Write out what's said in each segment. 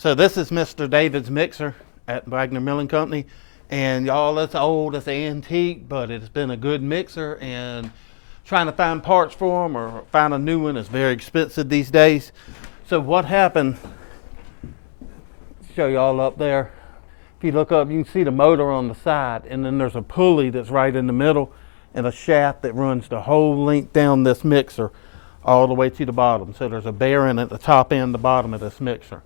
So this is Mr. David's mixer at Wagener Milling Company. And y'all, it's old, it's antique, but it's been a good mixer, and trying to find parts for them or find a new one is very expensive these days. So what happened, show y'all up there. If you look up, you can see the motor on the side, and then there's a pulley that's right in the middle and a shaft that runs the whole length down this mixer all the way to the bottom. So there's a bearing at the top and the bottom of this mixer.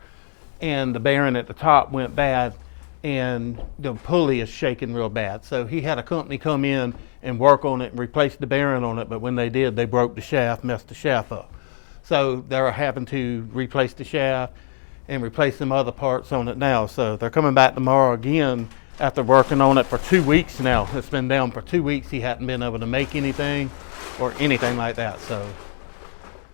And the bearing at the top went bad, and the pulley is shaking real bad. So he had a company come in and work on it and replace the bearing on it, but when they did, they broke the shaft, messed the shaft up. So they're having to replace the shaft and replace some other parts on it now. So they're coming back tomorrow again after working on it for 2 weeks now. It's been down for 2 weeks. He hadn't been able to make anything or anything like that. So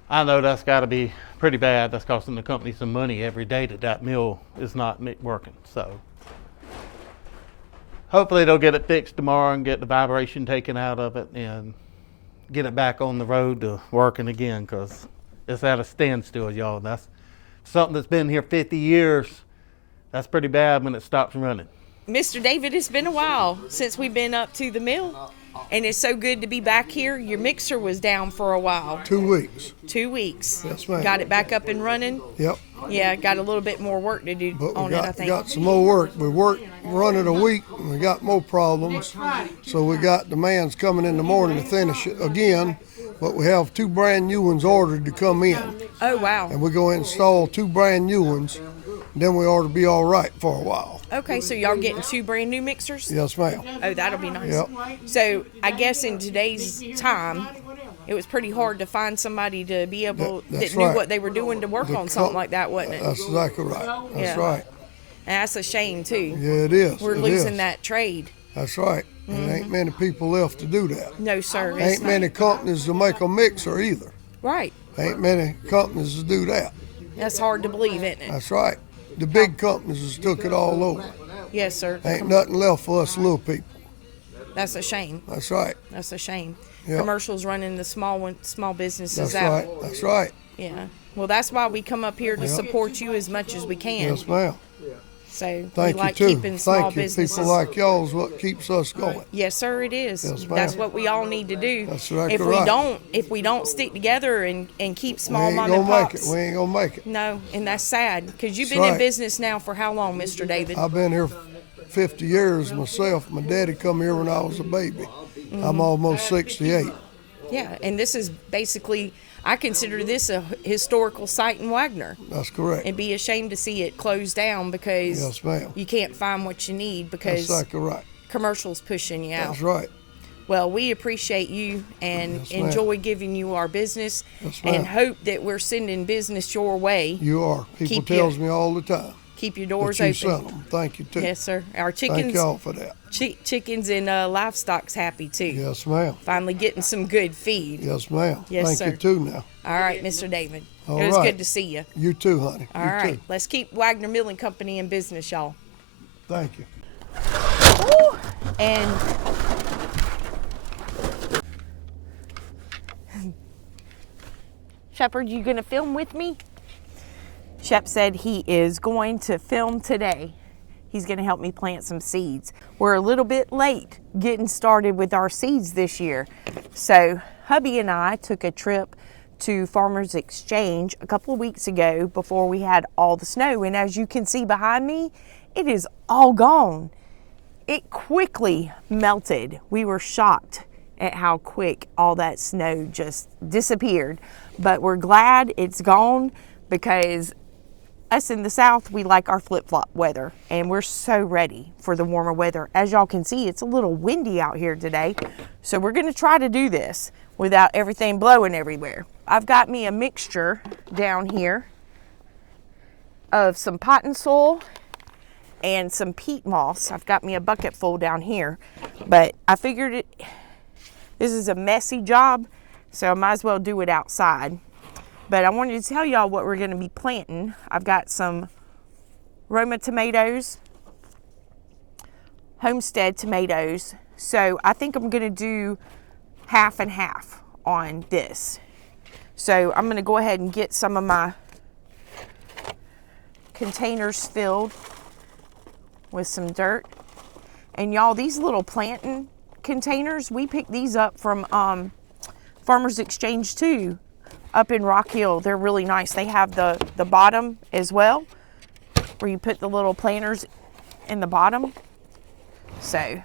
I know that's got to be pretty bad. That's costing the company some money every day that mill is not working. So hopefully they'll get it fixed tomorrow and get the vibration taken out of it and get it back on the road to working again, because it's at a standstill, y'all. That's something that's been here 50 years. That's pretty bad when it stops running. Mr. David, it's been a while since we've been up to the mill, and it's so good to be back here. Your mixer was down for a while. 2 weeks. 2 weeks. Yes, ma'am. Got it back up and running? Yep. Yeah, got a little bit more work to do on it, I think. We got some more work. We run it a week, and we got more problems. So we got demands coming in the morning to finish it again, but we have 2 brand new ones ordered to come in. Oh, wow. And we're going to install 2 brand new ones, and then we ought to be all right for a while. Okay, so y'all getting 2 brand new mixers? Yes, ma'am. Oh, that'll be nice. Yep. So I guess in today's time, it was pretty hard to find somebody to be able that knew what they were doing to work on something like that, wasn't it? That's exactly right. That's right. And that's a shame too. Yeah, it is. We're losing that trade. That's right. And there ain't many people left to do that. No, sir. Ain't many companies to make a mixer either. Right. Ain't many companies to do that. That's hard to believe, isn't it? That's right. The big companies has took it all over. Yes, sir. Ain't nothing left for us little people. That's a shame. That's right. That's a shame. Yep. Commercials running the small businesses That's out. right. That's right. Yeah. Well, that's why we come up here to support you as much as we can. Yes, ma'am. So Thank we like you, too. keeping small Thank you. businesses. People like y'all is what keeps us going. Yes, sir, it is. Yes, ma'am. That's what we all need to do. That's right. If we don't stick together and keep small mom and We ain't gonna make pops. it. We ain't gonna make it. No, and that's sad, because you've That's been in right. business now for how long, Mr. David? I've been here 50 years myself. My daddy come here when I was a baby. I'm almost 68. Yeah, and this is basically, I consider this a historical site in Wagner. That's correct. It'd be a shame to see it closed down because Yes, ma'am. you can't find what you need That's because exactly right. commercials pushing you out. That's right. Well, we appreciate you and Yes, ma'am. enjoy giving you our business, Yes, ma'am. and hope that we're sending business your way. You are. People Keep tells me all the time Keep your that doors you open. sent them. Thank you, too. Yes, sir. Our Thank chickens, y'all for that. chickens and livestock's happy too. Yes, ma'am. Finally getting some good feed. Yes, ma'am. Yes, Thank sir. you, too, now. All right, Mr. David. All It was right. good to see you. You, too, honey. All you right, Too. let's keep Wagener Milling Company in business, y'all. Thank you. Ooh, and Shepherd, you gonna film with me? Shep said he is going to film today. He's gonna help me plant some seeds. We're a little bit late getting started with our seeds this year. So hubby and I took a trip to Farmers Exchange a couple of weeks ago before we had all the snow. And as you can see behind me, it is all gone. It quickly melted. We were shocked at how quick all that snow just disappeared. But we're glad it's gone, because us in the South, we like our flip-flop weather, and we're so ready for the warmer weather. As y'all can see, it's a little windy out here today, so we're gonna try to do this without everything blowing everywhere. I've got me a mixture down here of some potting soil and some peat moss. I've got me a bucket full down here, but I figured this is a messy job, so I might as well do it outside. But I wanted to tell y'all what we're gonna be planting. I've got some Roma tomatoes, Homestead tomatoes. So I think I'm gonna do half and half on this. So I'm gonna go ahead and get some of my containers filled with some dirt. And y'all, these little planting containers, we picked these up from Farmers Exchange too, up in Rock Hill. They're really nice. They have the bottom as well, where you put the little planters in the bottom. So,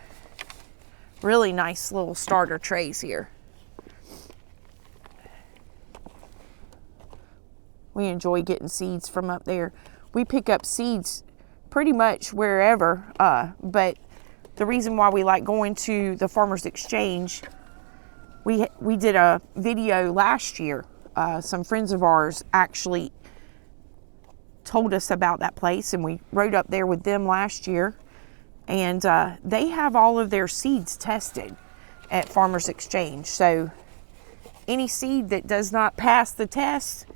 really nice little starter trays here. We enjoy getting seeds from up there. We pick up seeds pretty much wherever, but the reason why we like going to the Farmers Exchange, we did a video last year. Some friends of ours actually told us about that place, and we rode up there with them last year. And they have all of their seeds tested at Farmers Exchange. So any seed that does not pass the test,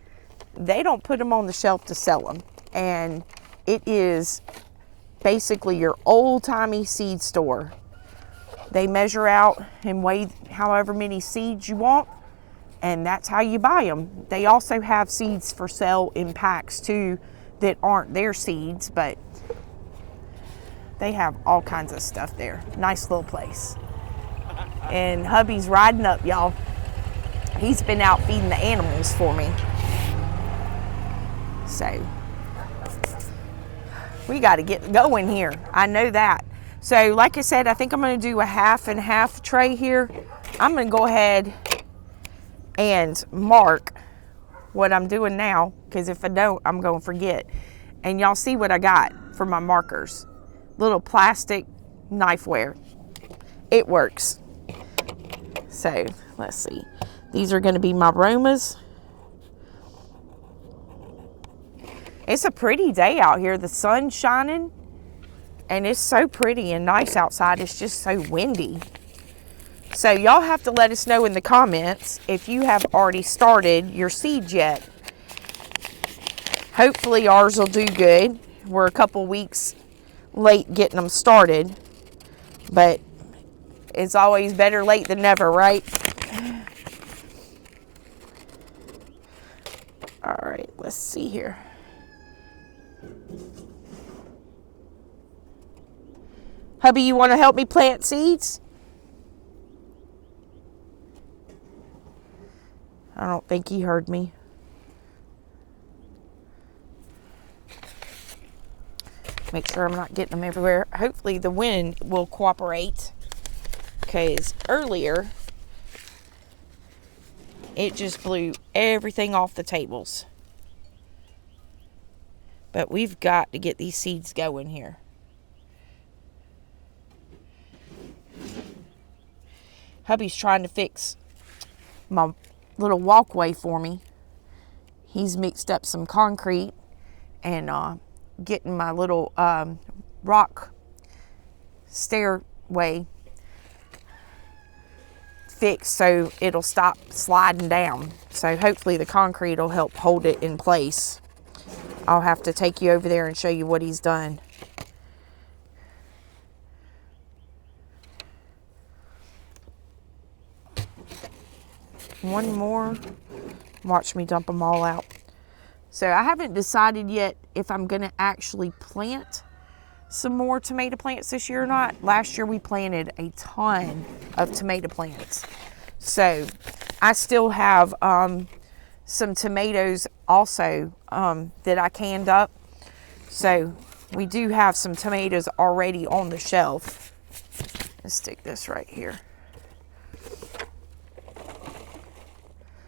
they don't put them on the shelf to sell them. And it is basically your old-timey seed store. They measure out and weigh however many seeds you want, and that's how you buy them. They also have seeds for sale in packs too that aren't their seeds, but they have all kinds of stuff there. Nice little place. And hubby's riding up, y'all. He's been out feeding the animals for me. So we got to get going here. I know that. So like I said, I think I'm going to do a half and half tray here. I'm going to go ahead and mark what I'm doing now, because if I don't, I'm going to forget. And y'all see what I got for my markers. Little plastic knifeware. It works. So let's see. These are going to be my Romas. It's a pretty day out here. The sun's shining, and it's so pretty and nice outside. It's just so windy. So y'all have to let us know in the comments if you have already started your seeds yet. Hopefully ours will do good. We're a couple weeks late getting them started, but it's always better late than never, right? All right, let's see here. Hubby, you want to help me plant seeds? I don't think he heard me. Make sure I'm not getting them everywhere. Hopefully the wind will cooperate, because earlier it just blew everything off the tables. But we've got to get these seeds going here. Hubby's trying to fix my little walkway for me. He's mixed up some concrete and getting my little rock stairway fixed so it'll stop sliding down. So hopefully the concrete will help hold it in place. I'll have to take you over there and show you what he's done. One more. Watch me dump them all out. So I haven't decided yet if I'm going to actually plant some more tomato plants this year or not. Last year we planted a ton of tomato plants. So I still have some tomatoes also that I canned up. So we do have some tomatoes already on the shelf. Let's stick this right here.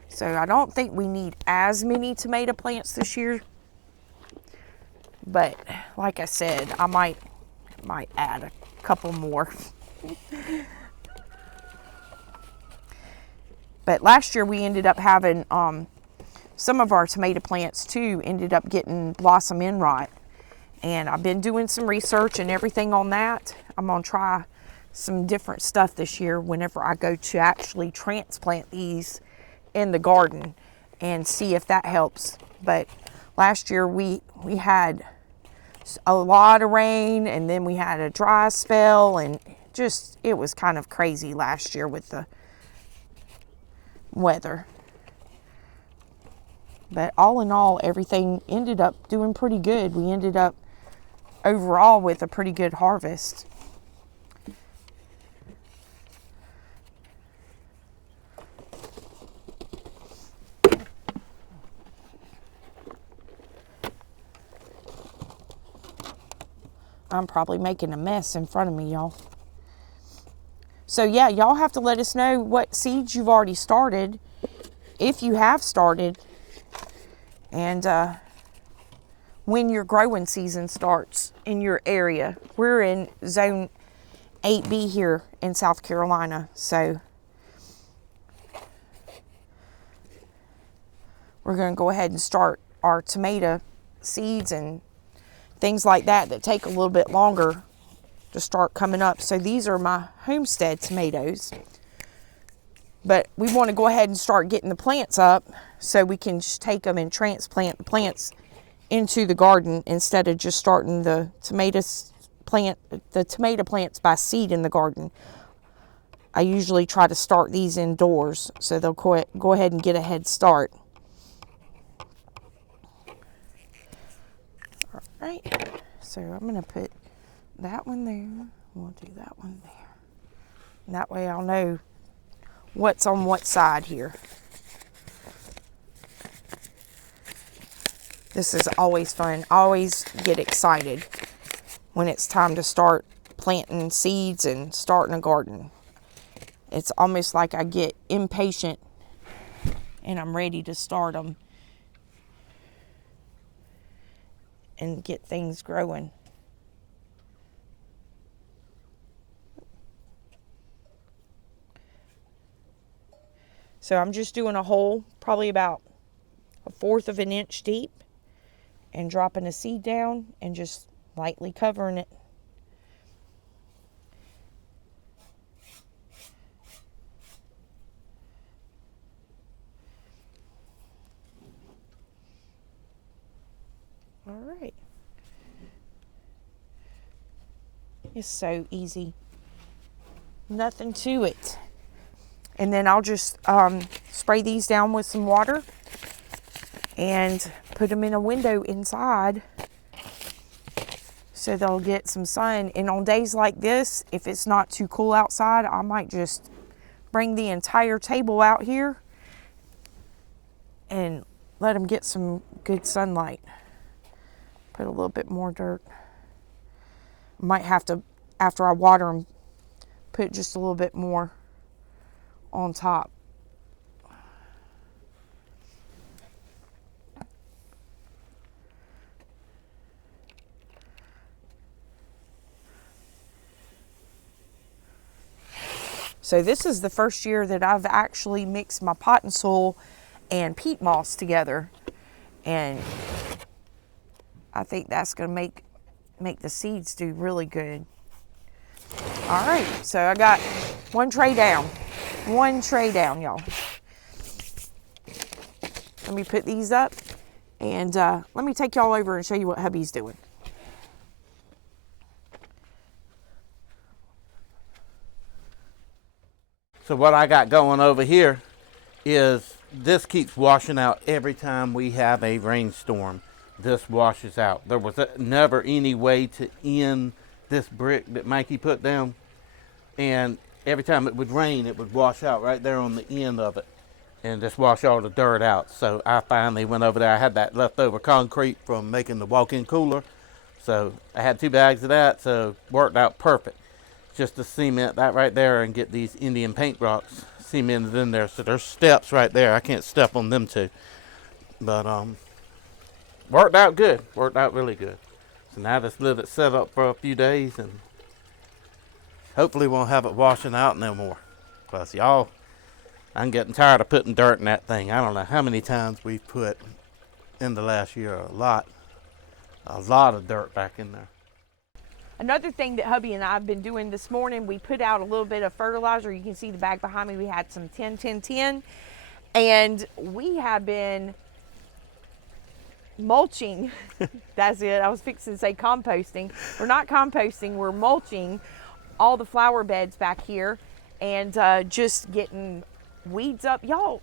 So I don't think we need as many tomato plants this year. But like I said, I might add a couple more. But last year we ended up having some of our tomato plants too ended up getting blossom end rot. And I've been doing some research and everything on that. I'm gonna try some different stuff this year whenever I go to actually transplant these in the garden and see if that helps. But last year we had a lot of rain, and then we had a dry spell, and just it was kind of crazy last year with the weather. But all in all, everything ended up doing pretty good. We ended up overall with a pretty good harvest. I'm probably making a mess in front of me, y'all. So yeah, y'all have to let us know what seeds you've already started, if you have started, and when your growing season starts in your area. We're in zone 8B here in South Carolina, so we're going to go ahead and start our tomato seeds and things like that that take a little bit longer to start coming up. So these are my Homestead tomatoes, but we want to go ahead and start getting the plants up so we can just take them and transplant the plants into the garden instead of just starting the tomato plants by seed in the garden. I usually try to start these indoors so they'll go ahead and get a head start. All right, so I'm going to put that one there. We'll do that one there. And that way I'll know what's on what side here. This is always fun. I always get excited when it's time to start planting seeds and starting a garden. It's almost like I get impatient and I'm ready to start them and get things growing. So I'm just doing a hole probably about 1/4 of an inch deep and dropping a seed down and just lightly covering it. All right. It's so easy. Nothing to it. And then I'll just spray these down with some water and put them in a window inside so they'll get some sun. And on days like this, if it's not too cool outside, I might just bring the entire table out here and let them get some good sunlight. Put a little bit more dirt. Might have to, after I water them, put just a little bit more on top. So this is the first year that I've actually mixed my potting soil and peat moss together, and I think that's going to make the seeds do really good. All right, so I got one tray down, y'all. Let me put these up, and let me take y'all over and show you what hubby's doing. So what I got going over here is this keeps washing out every time we have a rainstorm. This washes out. There was never any way to end this brick that Mikey put down, and every time it would rain, it would wash out right there on the end of it and just wash all the dirt out. So I finally went over there. I had that leftover concrete from making the walk-in cooler, so I had 2 bags of that, so worked out perfect. Just to cement that right there and get these Indian paint rocks cemented in there. So there's steps right there. I can't step on them two, but worked out good. Worked out really good. So now just let it set up for a few days, and hopefully won't have it washing out no more. Plus, y'all, I'm getting tired of putting dirt in that thing. I don't know how many times we've put in the last year. A lot of dirt back in there. Another thing that hubby and I have been doing this morning, we put out a little bit of fertilizer. You can see the bag behind me. We had some 10-10-10, and we have been mulching. That's it. I was fixing to say composting. We're not composting. We're mulching all the flower beds back here and just getting weeds up. Y'all,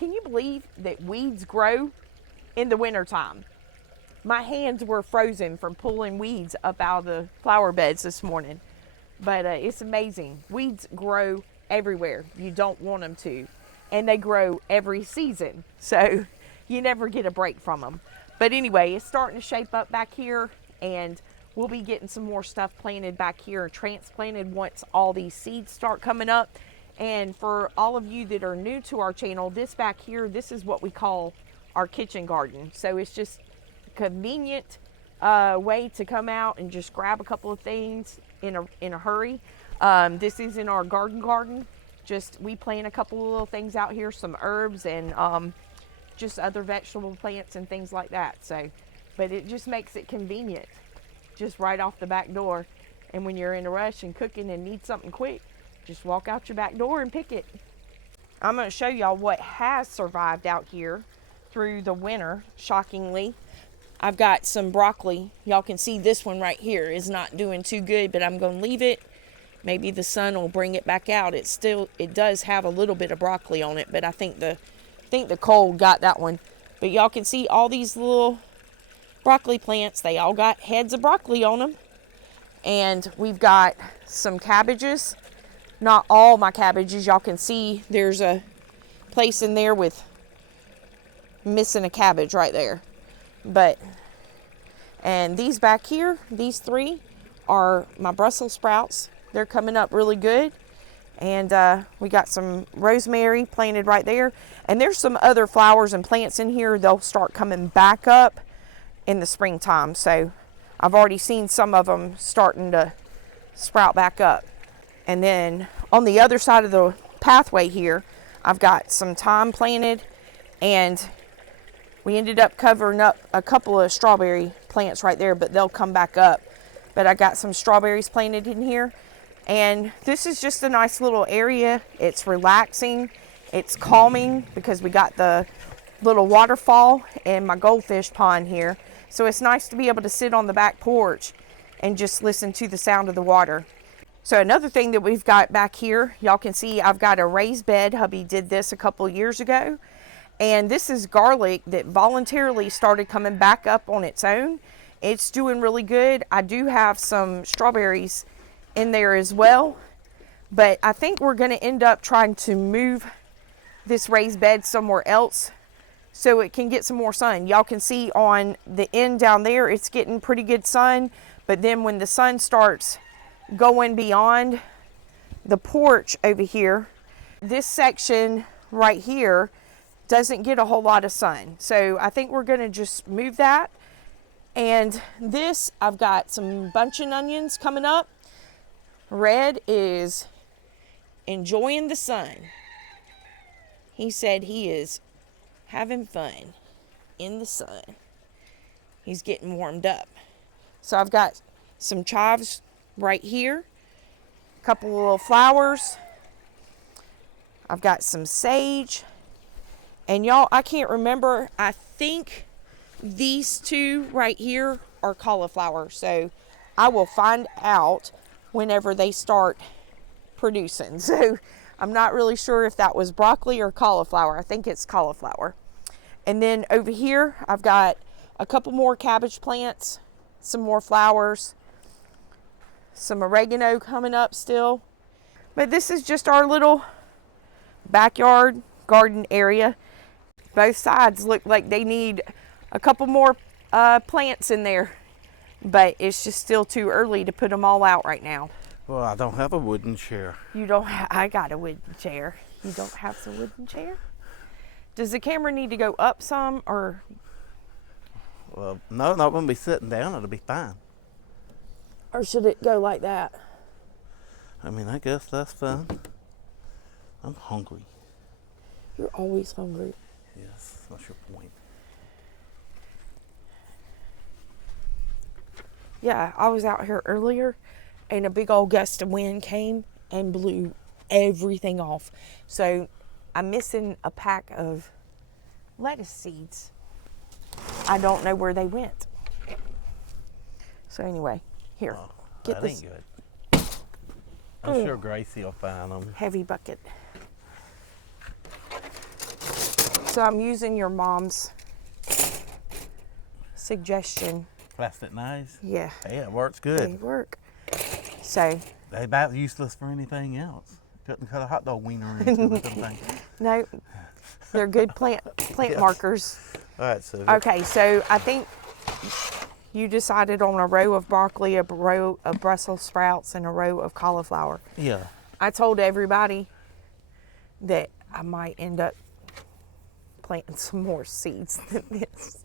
can you believe that weeds grow in the wintertime. My hands were frozen from pulling weeds up out of the flower beds this morning. But it's amazing. Weeds grow everywhere. You don't want them to. And they grow every season. So you never get a break from them. But anyway, it's starting to shape up back here. And we'll be getting some more stuff planted back here and transplanted once all these seeds start coming up. And for all of you that are new to our channel, this back here, this is what we call our kitchen garden. So it's just a convenient way to come out and just grab a couple of things in a hurry. This is in our garden. Just we plant a couple of little things out here, some herbs and just other vegetable plants and things like that. So, but it just makes it convenient, just right off the back door. And when you're in a rush and cooking and need something quick, just walk out your back door and pick it. I'm going to show y'all what has survived out here through the winter, shockingly. I've got some broccoli. Y'all can see this one right here is not doing too good, but I'm going to leave it. Maybe the sun will bring it back out. It does have a little bit of broccoli on it, but I think the cold got that one. But y'all can see all these little broccoli plants. They all got heads of broccoli on them. And we've got some cabbages. Not all my cabbages. Y'all can see there's a place in there with missing a cabbage right there. And these back here, these three are my Brussels sprouts. They're coming up really good. And we got some rosemary planted right there. And there's some other flowers and plants in here. They'll start coming back up in the springtime. So I've already seen some of them starting to sprout back up. And then on the other side of the pathway here, I've got some thyme planted, and we ended up covering up a couple of strawberry plants right there, but they'll come back up. But I got some strawberries planted in here, and this is just a nice little area. It's relaxing, it's calming, because we got the little waterfall and my goldfish pond here. So it's nice to be able to sit on the back porch and just listen to the sound of the water. So another thing that we've got back here, y'all can see I've got a raised bed. Hubby did this a couple of years ago. And this is garlic that voluntarily started coming back up on its own. It's doing really good. I do have some strawberries in there as well. But I think we're going to end up trying to move this raised bed somewhere else so it can get some more sun. Y'all can see on the end down there, it's getting pretty good sun. But then when the sun starts going beyond the porch over here, this section right here doesn't get a whole lot of sun. So I think we're going to just move that. And this, I've got some bunching onions coming up. Red is enjoying the sun. He said he is having fun in the sun. He's getting warmed up. So I've got some chives right here, a couple of little flowers. I've got some sage. And y'all, I can't remember. I think these two right here are cauliflower. So I will find out whenever they start producing. So I'm not really sure if that was broccoli or cauliflower. I think it's cauliflower. And then over here, I've got a couple more cabbage plants, some more flowers, some oregano coming up still. But this is just our little backyard garden area. Both sides look like they need a couple more plants in there, but it's just still too early to put them all out right now. Well, I don't have a wooden chair. You don't I got a wooden chair. You don't have the wooden chair? Does the camera need to go up some, or? Well, no, not when we sitting down. It'll be fine. Or should it go like that? I mean, I guess that's fine. I'm hungry. You're always hungry. Yes, that's your point. Yeah, I was out here earlier and a big old gust of wind came and blew everything off. So I'm missing a pack of lettuce seeds. I don't know where they went. So anyway, here, Well, get that this ain't good. I'm sure Gracie will find them. heavy bucket. So I'm using your mom's suggestion. Plastic knives? Yeah, Yeah, it works they good. work. So, They about useless for anything else. Couldn't cut a hot dog wiener into with them things. no, they're good plant Yes. markers. All right, so Okay, so I think you decided on a row of broccoli, a row of Brussels sprouts, and a row of cauliflower. yeah, I told everybody that I might end up planting some more seeds than this.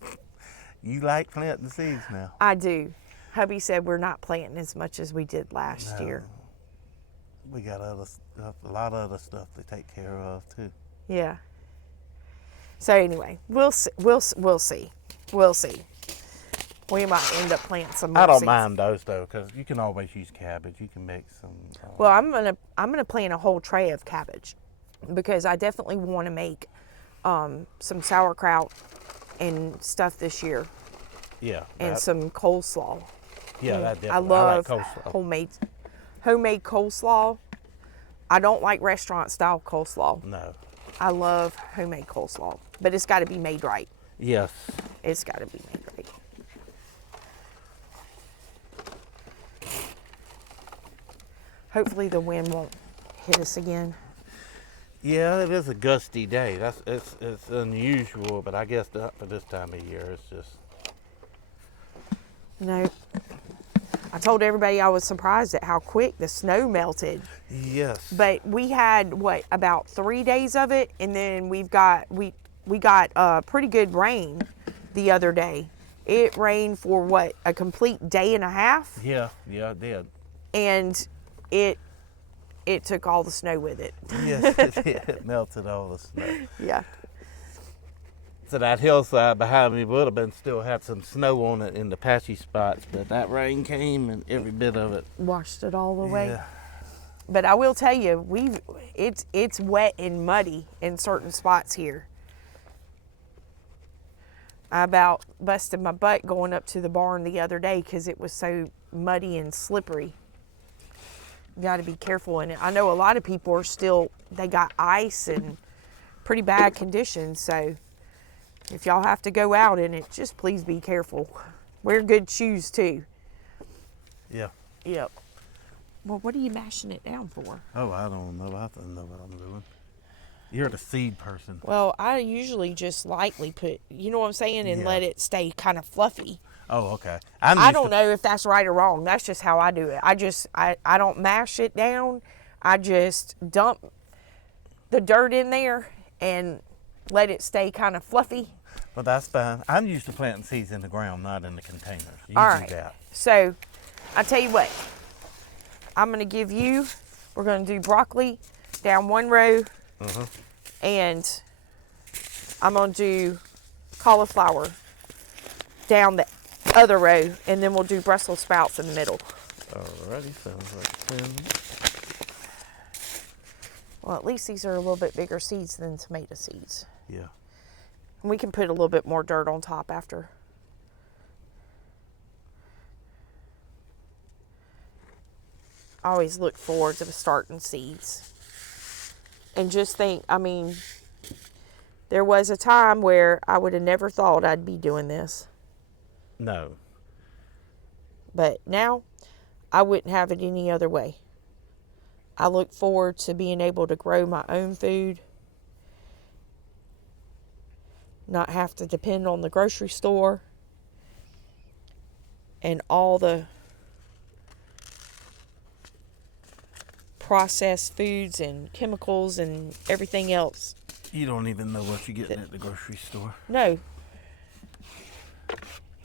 you like planting seeds now. I do. Hubby said we're not planting as much as we did last No. year. We got other stuff, a lot of other stuff to take care of too. Yeah. So anyway, we'll see. We'll see. We might end up planting some more I don't seeds. mind those though, because you can always use cabbage. You can make some. Well, I'm gonna plant a whole tray of cabbage because I definitely want to make some sauerkraut and stuff this year, yeah, and that, some coleslaw. yeah, that I definitely. love I like coleslaw. homemade coleslaw. I don't like restaurant style coleslaw. No. I love homemade coleslaw, but it's got to be made right. Yes. It's got to be made right. Hopefully the wind won't hit us again. Yeah, it is a gusty day. It's unusual, but I guess for this time of year, it's just. No. I told everybody I was surprised at how quick the snow melted. Yes. But we had about 3 days of it, and then we got pretty good rain the other day. It rained for a complete day and a half, Yeah, it did. and it took all the snow with it. Yes, it did. It melted all the snow. Yeah. So that hillside behind me would have been still had some snow on it in the patchy spots, but that rain came and every bit of it. Washed it all away. Yeah. But I will tell you, it's wet and muddy in certain spots here. I about busted my butt going up to the barn the other day because it was so muddy and slippery. You got to be careful in it. I know a lot of people they got ice and pretty bad conditions, so if y'all have to go out in it, just please be careful. Wear good shoes too. Yeah. Yep. Well, what are you mashing it down for? Oh, I don't know. I don't know what I'm doing. You're the seed person. Well, I usually just lightly put, you know what I'm saying, and Yeah. let it stay kind of fluffy. Oh, okay. I don't know if that's right or wrong. That's just how I do it. I don't mash it down. I just dump the dirt in there and let it stay kind of fluffy. But that's fine. I'm used to planting seeds in the ground, not in the containers. You All do right. that. So, I tell you what. We're going to do broccoli down one row. And I'm going to do cauliflower down the other row. And then we'll do Brussels sprouts in the middle. Alrighty, sounds like 10. Well, at least these are a little bit bigger seeds than tomato seeds. Yeah. And we can put a little bit more dirt on top after. I always look forward to starting seeds. And just think, there was a time where I would have never thought I'd be doing this. No. But now, I wouldn't have it any other way. I look forward to being able to grow my own food, not have to depend on the grocery store and all the processed foods and chemicals and everything else. You don't even know what you're getting at the grocery store. No.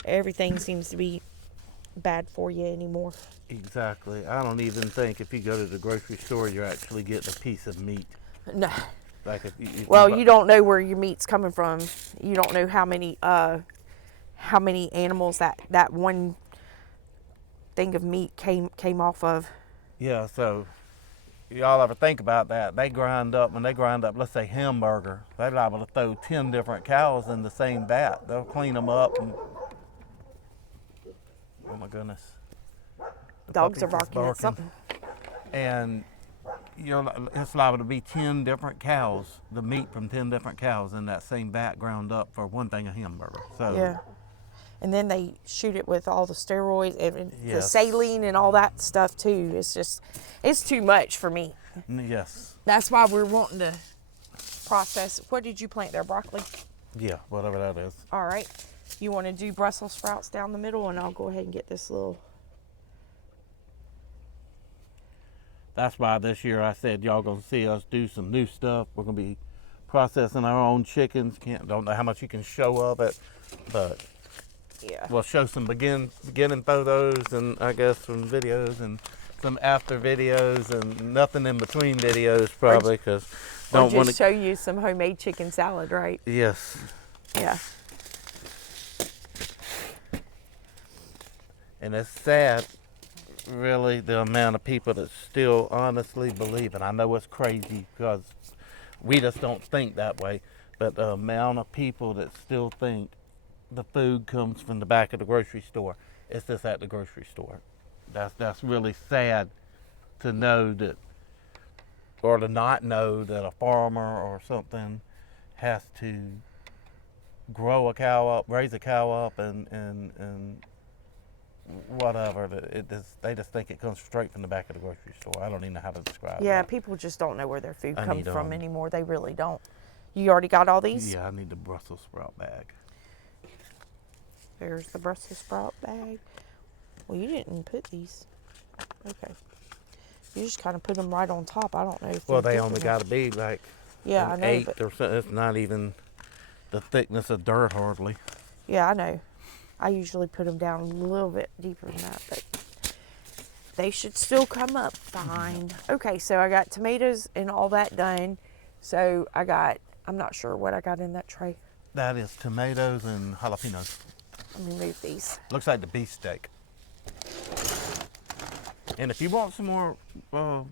Everything seems to be bad for you anymore. Exactly. I don't even think if you go to the grocery store, you're actually getting a piece of meat. No. Like if You don't know where your meat's coming from. You don't know how many animals that one thing of meat came off of. Yeah, so y'all ever think about that? When they grind up, let's say hamburger, they're liable to throw 10 different cows in the same vat. They'll clean them up and, oh my goodness. The Dogs are puppy's just barking at something. And it's liable to be 10 different cows, the meat from 10 different cows in that same vat ground up for one thing of hamburger. So Yeah. And then they shoot it with all the steroids and the Yes. saline and all that stuff too. It's just, it's too much for me. Yes. That's why we're wanting to process. What did you plant there? Broccoli? Yeah, whatever that is. All right. You want to do Brussels sprouts down the middle, and I'll go ahead and get this little. That's why this year I said y'all gonna see us do some new stuff. We're gonna be processing our own chickens. Don't know how much you can show of it, but Yeah. we'll show some beginning photos and I guess some videos and some after videos and nothing in between videos probably because Or don't want just to. show you some homemade chicken salad, right? Yes. Yeah. And it's sad, really, the amount of people that still honestly believe it. I know it's crazy because we just don't think that way, but the amount of people that still think the food comes from the back of the grocery store. It's just at the grocery store. That's really sad to know that, or to not know that a farmer or something has to grow a cow up, raise a cow up, and whatever. They just think it comes straight from the back of the grocery store. I don't even know how to describe it. Yeah, people just don't know where their food I comes need, from anymore. They really don't. You already got all these? Yeah, I need the Brussels sprout bag. There's the Brussels sprout bag. Well, you didn't put these. Okay. You just kind of put them right on top. I don't know if Well, they're they deep only enough. got to be like Yeah, I an know, 8 but or something. It's not even the thickness of dirt hardly. yeah, I know. I usually put them down a little bit deeper than that, but they should still come up fine. Okay, so I got tomatoes and all that done. So I'm not sure what I got in that tray. That is tomatoes and jalapenos. Let me move these. Looks like the beefsteak. And if you want some more, well,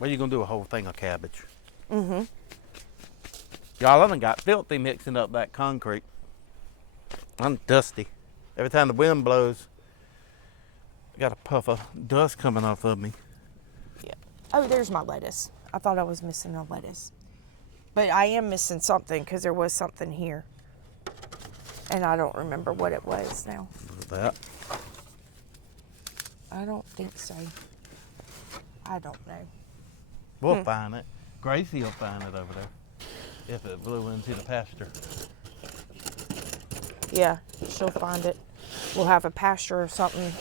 you're gonna do a whole thing of cabbage. Mm-hmm. Y'all, I done got filthy mixing up that concrete. I'm dusty. Every time the wind blows, I got a puff of dust coming off of me. Yeah. Oh, there's my lettuce. I thought I was missing a lettuce. But I am missing something because there was something here. And I don't remember what it was now. That. I don't think so. I don't know. We'll find it. Gracie will find it over there if it blew into the pasture. Yeah, she'll find it. We'll have a pasture or something,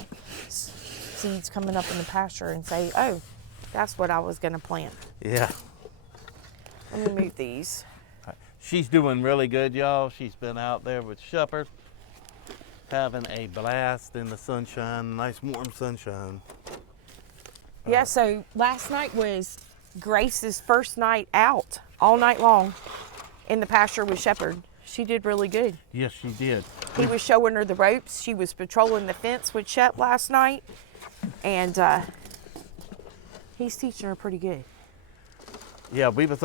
seeds coming up in the pasture and say, oh, that's what I was going to plant. Yeah. Let me move these. She's doing really good, y'all. She's been out there with Shepherd, having a blast in the sunshine, nice warm sunshine. Yeah, so last night was Grace's first night out all night long in the pasture with Shepherd. She did really good. Yes, she did. He was showing her the ropes. She was patrolling the fence with Shep last night. And he's teaching her pretty good. Yeah, we was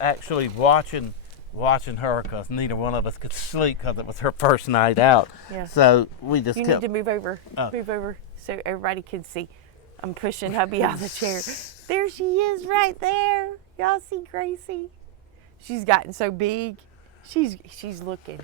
actually watching her because neither one of us could sleep because it was her first night out. Yeah. So we just You kept. need to move over so everybody can see. I'm pushing hubby out of the chair. There she is right there. Y'all see Gracie? She's gotten so big. She's looking.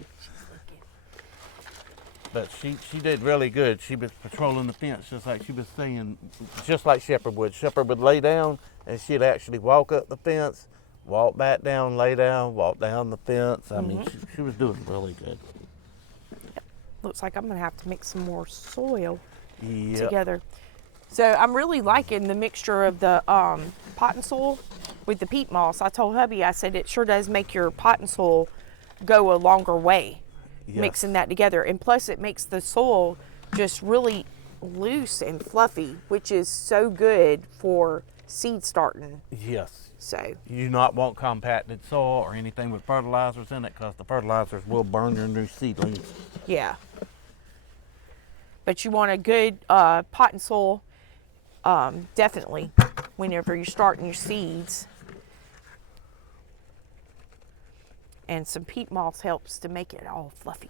But she did really good. She was patrolling the fence just like she was saying, just like Shepherd would. Shepherd would lay down and she'd actually walk up the fence, walk back down, lay down, walk down the fence. I mean, she was doing really good. Looks like I'm gonna have to mix some more soil Yep. together. So I'm really liking the mixture of the pot and soil with the peat moss. I told hubby, I said it sure does make your pot and soil go a longer way, Yes. mixing that together. And plus it makes the soil just really loose and fluffy, which is so good for seed starting. Yes. So You do not want compacted soil or anything with fertilizers in it because the fertilizers will burn your new seedlings. yeah. But you want a good pot and soil, definitely, whenever you're starting your seeds. And some peat moss helps to make it all fluffy.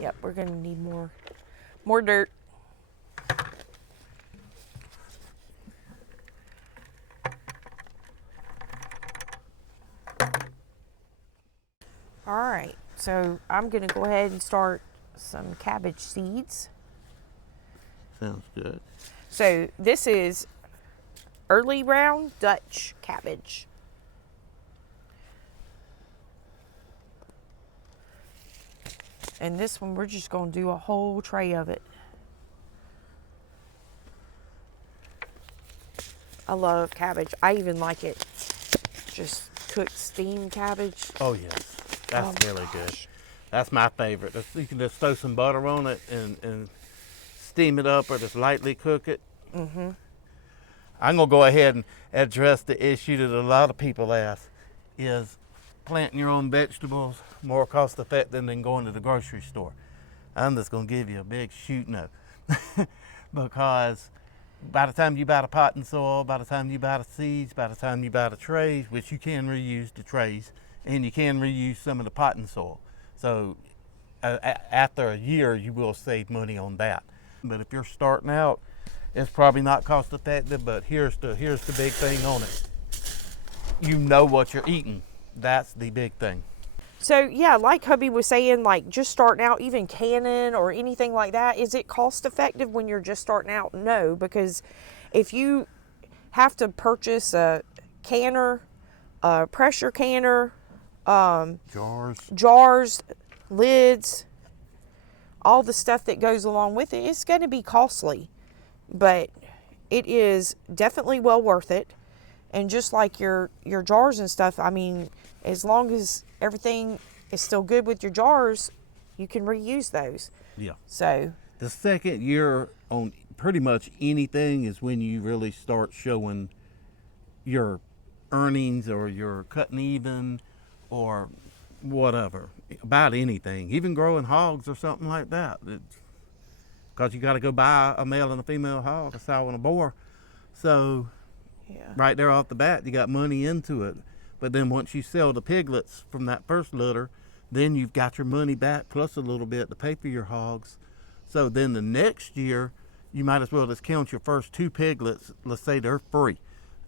Yep, we're gonna need more dirt. So I'm gonna go ahead and start some cabbage seeds. Sounds good. So this is early round Dutch cabbage. And this one, we're just gonna do a whole tray of it. I love cabbage. I even like it just cooked steamed cabbage. Oh yes, that's really good. That's my favorite. You can just throw some butter on it and steam it up or just lightly cook it. Mm-hmm. I'm gonna go ahead and address the issue that a lot of people ask: is planting your own vegetables more cost effective than going to the grocery store? I'm just gonna give you a big shoot no, because by the time you buy the pot and soil, by the time you buy the seeds, by the time you buy the trays, which you can reuse the trays, and you can reuse some of the pot and soil. So after a year, you will save money on that. But if you're starting out, it's probably not cost effective, but here's the big thing on it. You know what you're eating. That's the big thing. So yeah, like hubby was saying, like just starting out, even canning or anything like that, is it cost effective when you're just starting out? No, because if you have to purchase a canner, a pressure canner, jars, lids, all the stuff that goes along with it, it's going to be costly, but it is definitely well worth it. And just like your jars and stuff, I mean, as long as everything is still good with your jars, you can reuse those. Yeah. So the second year on pretty much anything is when you really start showing your earnings or your cutting even or whatever about anything, even growing hogs or something like that. Because you got to go buy a male and a female hog, a sow and a boar. So yeah, right there off the bat, you got money into it. But then once you sell the piglets from that first litter, then you've got your money back plus a little bit to pay for your hogs. So then the next year, you might as well just count your first 2 piglets. Let's say they're free.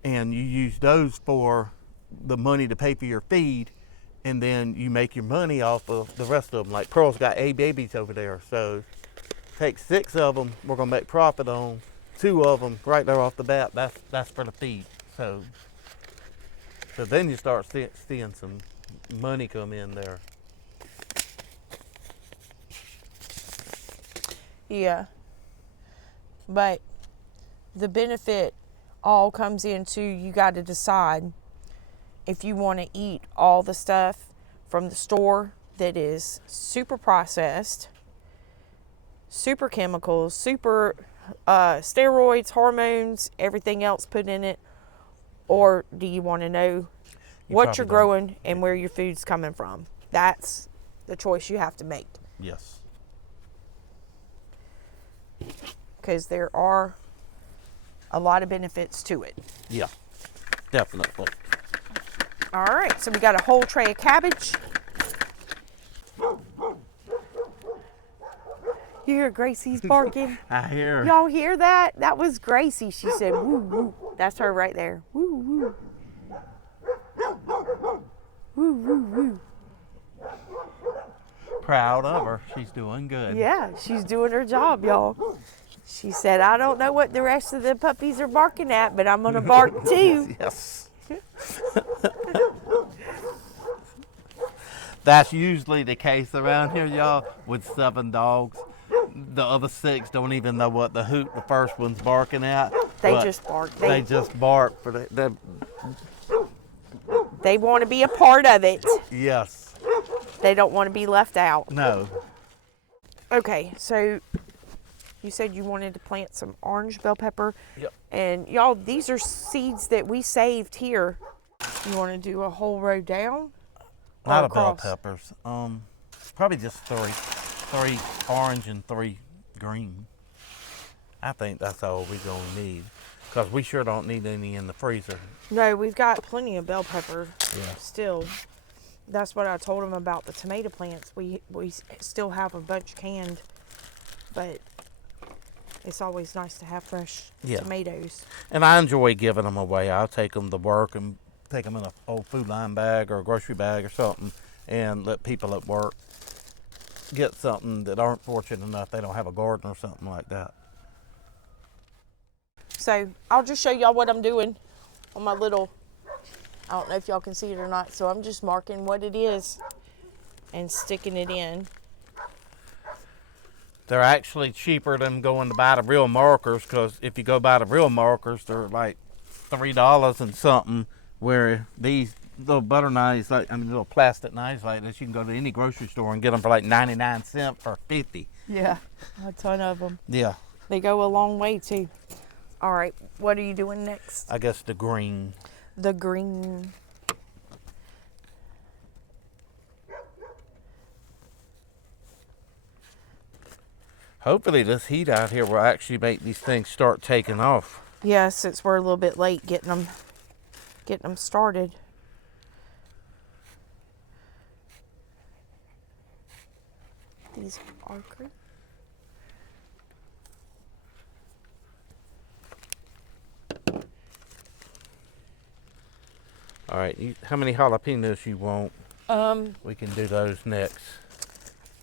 And you use those for the money to pay for your feed. And then you make your money off of the rest of them. Like Pearl's got 8 babies over there. So take 6 of them, we're gonna make profit on 2 of them right there off the bat. That's for the feed. So then you start seeing some money come in there. yeah. But the benefit all comes into, you got to decide if you want to eat all the stuff from the store that is super processed, super chemicals, super steroids, hormones, everything else put in it, or do you want to know what you're growing and where your food's coming from? That's the choice you have to make. Yes. Because there are a lot of benefits to it. Yeah, definitely. All right, so we got a whole tray of cabbage. You hear Gracie's barking? I hear. Y'all hear that? That was Gracie. She said, woo, woo. That's her right there. Woo, woo. Woo, woo, woo. Proud of her. She's doing good. Yeah, she's doing her job, y'all. She said, I don't know what the rest of the puppies are barking at, but I'm going to bark too. Yes. That's usually the case around here, y'all, with 7 dogs. The other 6 don't even know what the hoot the first one's barking at. They just bark. They just bark for they want to be a part of it. Yes. They don't want to be left out. No. Okay, so you said you wanted to plant some orange bell pepper. Yep. And y'all, these are seeds that we saved here. You want to do a whole row down? A lot of across? bell peppers. Probably just 3 orange and 3 green. I think that's all we're gonna need, because we sure don't need any in the freezer. No, we've got plenty of bell pepper Yeah. still. That's what I told them about the tomato plants. We still have a bunch canned, but it's always nice to have fresh tomatoes. And I enjoy giving them away. I'll take them to work and take them in an old food line bag or a grocery bag or something and let people at work get something that aren't fortunate enough they don't have a garden or something like that. So I'll just show y'all what I'm doing on my little, I don't know if y'all can see it or not, so I'm just marking what it is and sticking it in. They're actually cheaper than going to buy the real markers, because if you go buy the real markers, they're like $3 and something, where these little butter knives, little plastic knives like this, you can go to any grocery store and get them for like 99 cents or 50. Yeah, a ton of them. Yeah. They go a long way too. All right, what are you doing next? I guess the green. The green. Hopefully this heat out here will actually make these things start taking off. Yeah, since we're a little bit late getting them started. These are green. All right, how many jalapenos you want? We can do those next.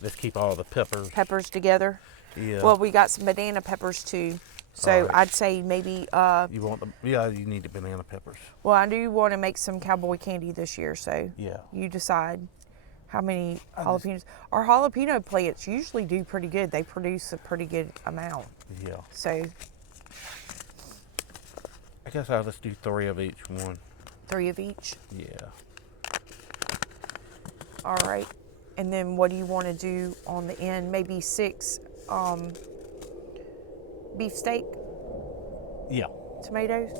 Let's keep all the peppers. Peppers together. Yeah. Well, we got some banana peppers too. So right. I'd say maybe. You want them? Yeah, you need the banana peppers. Well, I do want to make some cowboy candy this year, so Yeah. you decide how many jalapenos. Our jalapeno plants usually do pretty good. They produce a pretty good amount. Yeah. So I guess I'll just do 3 of each one. 3 of each. Yeah. All right. And then what do you want to do on the end? Maybe 6 beefsteak Yeah. tomatoes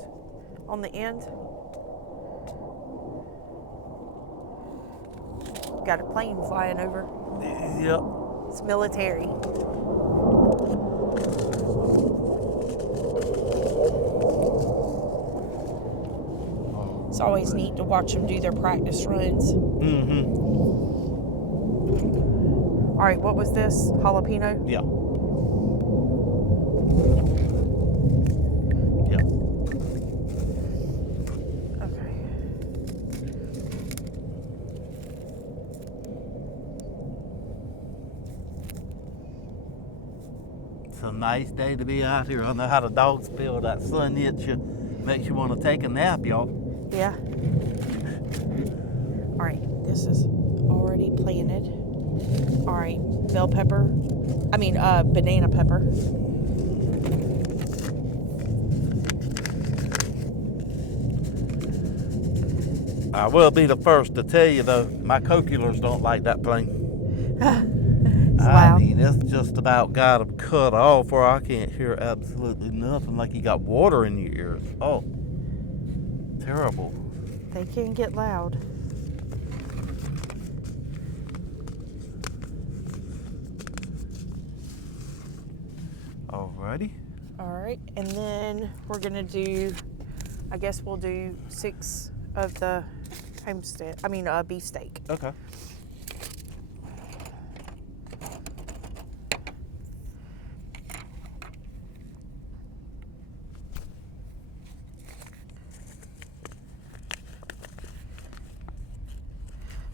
on the end. Got a plane flying over. Yep. It's military. It's always neat to watch them do their practice runs. Mm-hmm. All right, what was this? Jalapeno? Yeah. Yeah. Okay. It's a nice day to be out here. I know how the dogs feel. That sun hits you, makes you want to take a nap, y'all. Yeah. All right, this is already planted. All right, banana pepper. I will be the first to tell you, though, my coculars don't like that plane. It's I loud. mean, it's just about got them cut off where I can't hear absolutely nothing, like you got water in your ears. Oh, terrible. They can get loud. Alrighty. All right, and then we're gonna do, I guess we'll do 6 of the beefsteak. Okay.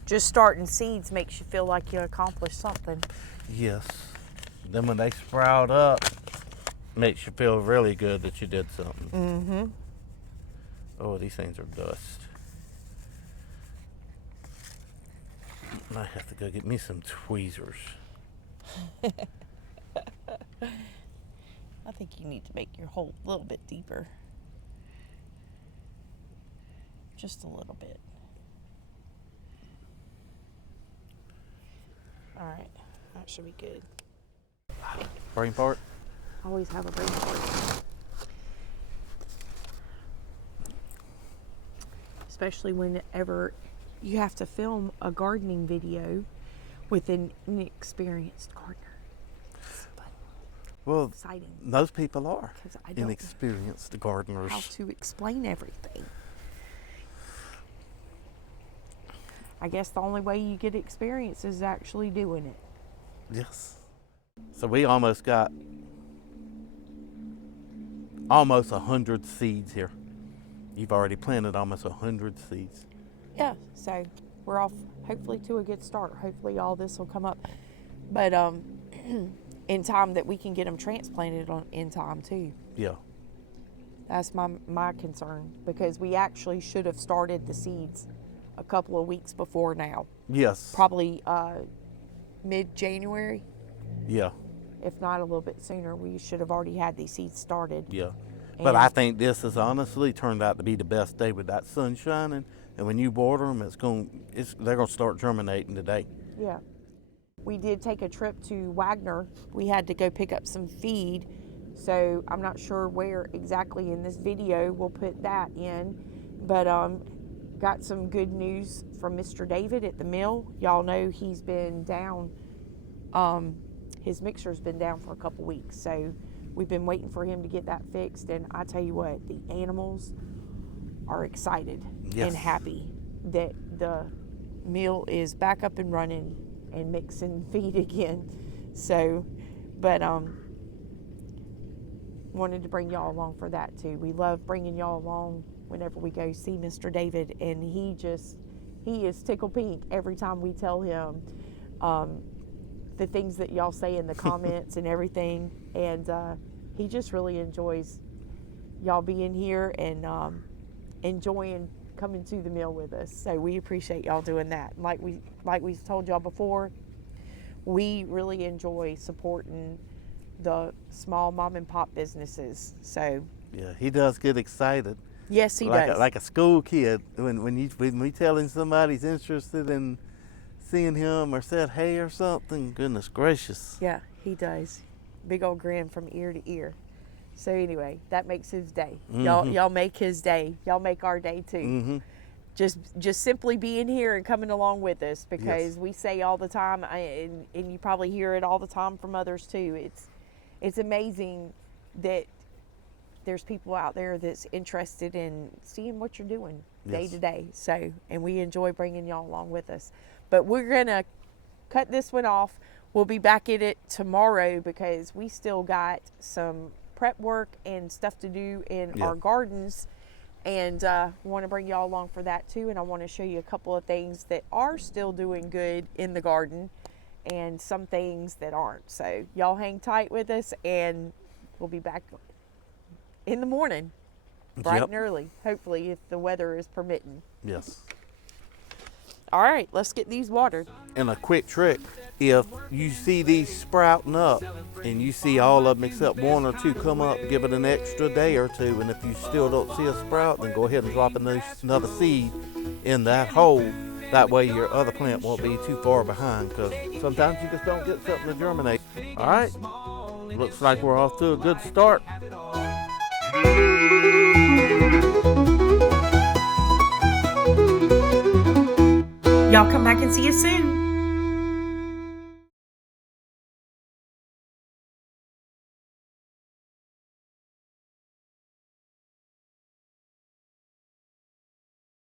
Just starting seeds makes you feel like you accomplished something. Yes. Then when they sprout up, makes you feel really good that you did something. Mm-hmm. Oh, these things are dust. I have to go get me some tweezers. I think you need to make your hole a little bit deeper. Just a little bit. All right, that should be good. Brain part? Always have a brain fart. Especially whenever you have to film a gardening video with an inexperienced gardener. It's fun, Well, exciting, most people are 'cause I don't know inexperienced gardeners. how to explain everything. I guess the only way you get experience is actually doing it. Yes. So we almost got almost 100 seeds here. You've already planted almost 100 seeds. Yeah, so we're off hopefully to a good start. Hopefully all this will come up, but in time that we can get them transplanted in time too. Yeah. That's my concern, because we actually should have started the seeds a couple of weeks before now. Yes. Probably mid-January. Yeah. If not a little bit sooner, we should have already had these seeds started. Yeah. But I think this has honestly turned out to be the best day with that sun shining. And when you water them, they're going to start germinating today. Yeah. We did take a trip to Wagner. We had to go pick up some feed. So I'm not sure where exactly in this video we'll put that in. But got some good news from Mr. David at the mill. Y'all know he's been down. His mixer's been down for a couple weeks. So we've been waiting for him to get that fixed. And I tell you what, the animals are excited and happy that the mill is back up and running and mixing feed again. So, but wanted to bring y'all along for that too. We love bringing y'all along whenever we go see Mr. David, and he is tickle pink every time we tell him the things that y'all say in the comments and everything, and he just really enjoys y'all being here and enjoying coming to the mill with us. So we appreciate y'all doing that. Like we told y'all before, we really enjoy supporting the small mom and pop businesses. So yeah, he does get excited. Yes, he does. Like a school kid when we tell him somebody's interested in seeing him or said hey or something. Goodness gracious. Yeah, he does. Big old grin from ear to ear. So anyway, that makes his day. Mm-hmm. Y'all make his day. Y'all make our day too. Mm-hmm. Just simply being here and coming along with us, because we say all the time, and you probably hear it all the time from others too. It's amazing that there's people out there that's interested in seeing what you're doing day to day. So, and we enjoy bringing y'all along with us. But we're gonna cut this one off. We'll be back at it tomorrow because we still got some prep work and stuff to do in our gardens, and want to bring y'all along for that too. And I want to show you a couple of things that are still doing good in the garden and some things that aren't. So y'all hang tight with us, and we'll be back in the morning, bright and early, hopefully, if the weather is permitting. Yes. All right, let's get these watered. And a quick trick, if you see these sprouting up and you see all of them except one or two come up, give it an extra day or two. And if you still don't see a sprout, then go ahead and drop another seed in that hole. That way your other plant won't be too far behind, because sometimes you just don't get something to germinate. All right, looks like we're off to a good start. Y'all come back and see us soon.